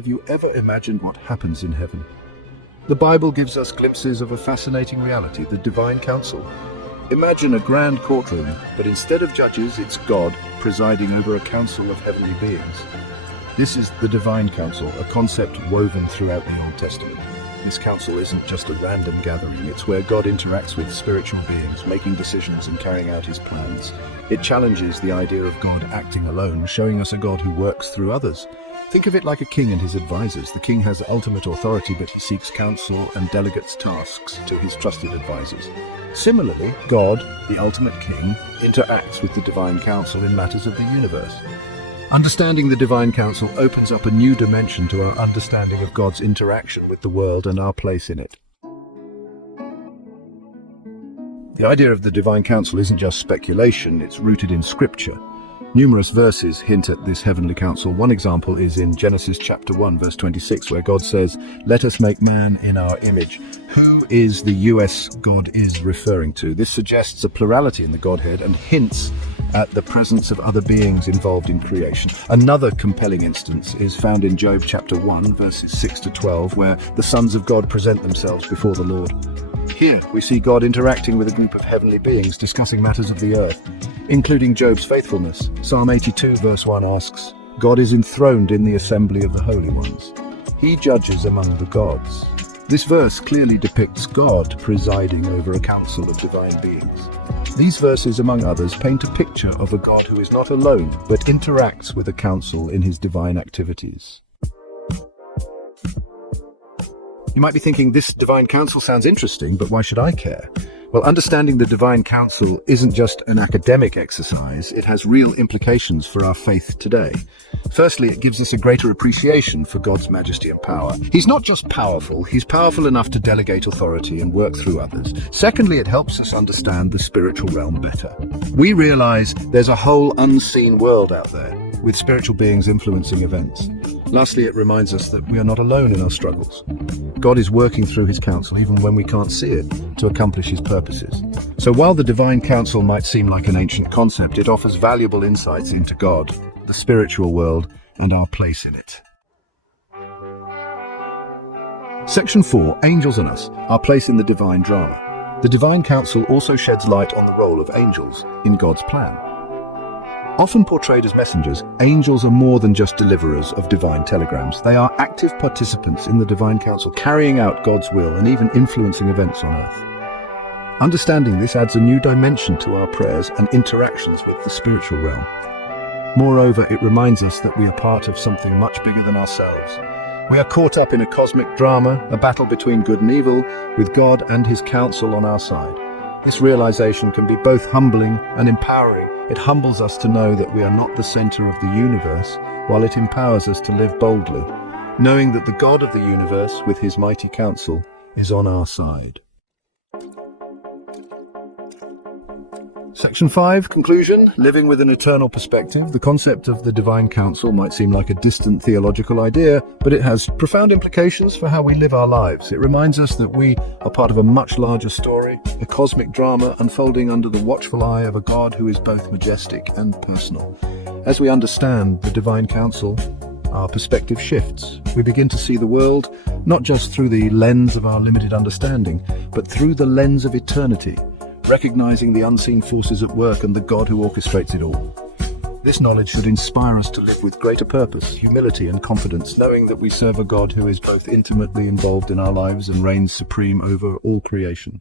Have you ever imagined what happens in heaven? The Bible gives us glimpses of a fascinating reality, the divine council. Imagine a grand courtroom, but instead of judges, it's God presiding over a council of heavenly beings. This is the divine council, a concept woven throughout the Old Testament. This council isn't just a random gathering, it's where God interacts with spiritual beings, making decisions and carrying out his plans. It challenges the idea of God acting alone, showing us a God who works through others. Think of it like a king and his advisors. The king has ultimate authority, but he seeks counsel and delegates tasks to his trusted advisors. Similarly, God, the ultimate king, interacts with the divine council in matters of the universe. Understanding the divine council opens up a new dimension to our understanding of God's interaction with the world and our place in it. The idea of the divine council isn't just speculation, it's rooted in Scripture. Numerous verses hint at this heavenly council. One example is in Genesis chapter 1, verse 26, where God says, "Let us make man in our image." Who is the US God is referring to? This suggests a plurality in the Godhead and hints at the presence of other beings involved in creation. Another compelling instance is found in Job chapter 1, verses 6 to 12, where the sons of God present themselves before the Lord. Here, we see God interacting with a group of heavenly beings discussing matters of the earth, including Job's faithfulness. Psalm 82 verse 1 asks, "God is enthroned in the assembly of the holy ones. He judges among the gods." This verse clearly depicts God presiding over a council of divine beings. These verses, among others, paint a picture of a God who is not alone, but interacts with a council in his divine activities. You might be thinking, this divine council sounds interesting, but why should I care? Well, understanding the divine council isn't just an academic exercise, it has real implications for our faith today. Firstly, it gives us a greater appreciation for God's majesty and power. He's not just powerful, he's powerful enough to delegate authority and work through others. Secondly, it helps us understand the spiritual realm better. We realize there's a whole unseen world out there, with spiritual beings influencing events. Lastly, it reminds us that we are not alone in our struggles. God is working through his counsel, even when we can't see it, to accomplish his purposes. So while the divine counsel might seem like an ancient concept, it offers valuable insights into God, the spiritual world, and our place in it. Section 4, Angels and Us, our place in the divine drama. The divine counsel also sheds light on the role of angels in God's plan. Often portrayed as messengers, angels are more than just deliverers of divine telegrams. They are active participants in the divine council, carrying out God's will and even influencing events on earth. Understanding this adds a new dimension to our prayers and interactions with the spiritual realm. Moreover, it reminds us that we are part of something much bigger than ourselves. We are caught up in a cosmic drama, a battle between good and evil, with God and his counsel on our side. This realization can be both humbling and empowering. It humbles us to know that we are not the center of the universe, while it empowers us to live boldly, knowing that the God of the universe, with his mighty counsel, is on our side. Section 5, Conclusion, Living with an Eternal Perspective. The concept of the divine counsel might seem like a distant theological idea, but it has profound implications for how we live our lives. It reminds us that we are part of a much larger story, a cosmic drama unfolding under the watchful eye of a God who is both majestic and personal. As we understand the divine counsel, our perspective shifts. We begin to see the world not just through the lens of our limited understanding, but through the lens of eternity, recognizing the unseen forces at work and the God who orchestrates it all. This knowledge should inspire us to live with greater purpose, humility and confidence, knowing that we serve a God who is both intimately involved in our lives and reigns supreme over all creation.